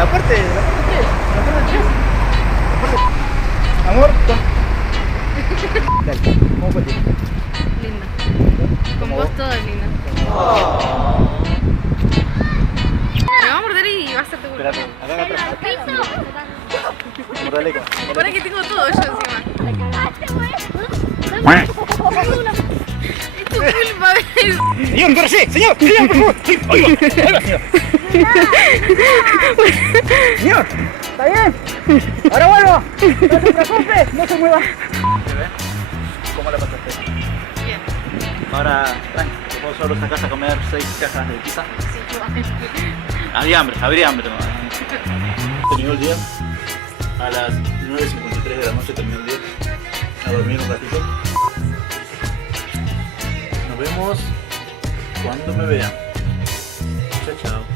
La parte 3. La parte 3. Amor, dale, ¿cómo fue el día? Lindo. Con ¿Cómo vos vos? todo es lindo. Me va a morder y va a ser tu culpa. Espérate, acá atrás. Mordale con. Ahora que tengo todo yo encima. Es tu culpa, ¿ves? Señor, corre, señor, señor, por favor. Sí, oiga, oiga, señor. Señor, ¿está bien? Ahora vuelvo. No se preocupe, no se mueva. ¿Se ve? ¿Cómo la pasaste? Bien. Ahora, tranqui, vos solo sacás a comer 6 cajas de pizza. Sí, Habría hambre, ¿no? Terminó el día. A las 9:53 de la noche terminó el día. A dormir un ratito. Nos vemos cuando me vean. Chao, chao.